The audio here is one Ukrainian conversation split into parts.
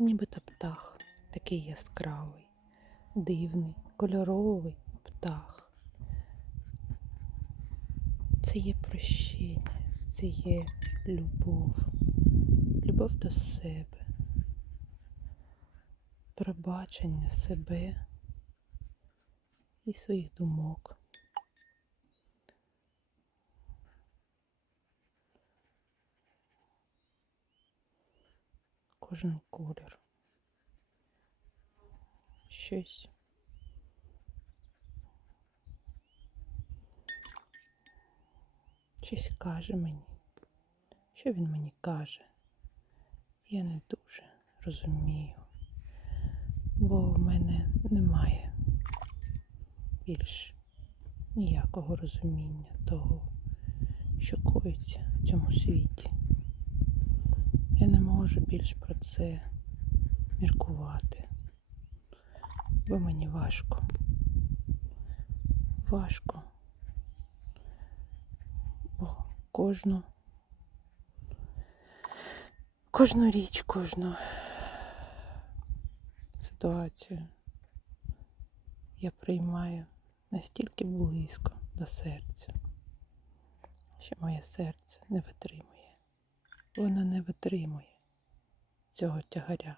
Нібито птах такий яскравий, дивний, кольоровий птах. Це є прощення, це є любов, любов до себе, пробачення себе і своїх думок. Кожен колір. Щось. Щось каже мені. Що він мені каже? Я не дуже розумію, бо в мене немає більш ніякого розуміння того, що коїться в цьому світі. Я не можу більш про це міркувати, бо мені важко. Важко. Бо кожну, кожну річ, кожну ситуацію я приймаю настільки близько до серця, що моє серце не витримує. Воно не витримує цього тягаря.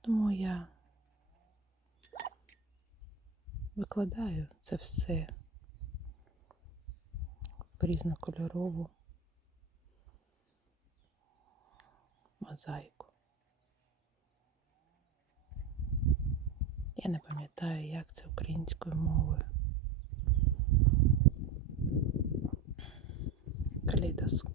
Тому я викладаю це все в різнокольорову мозаїку. Я не пам'ятаю, як це українською мовою. Калейдоскоп.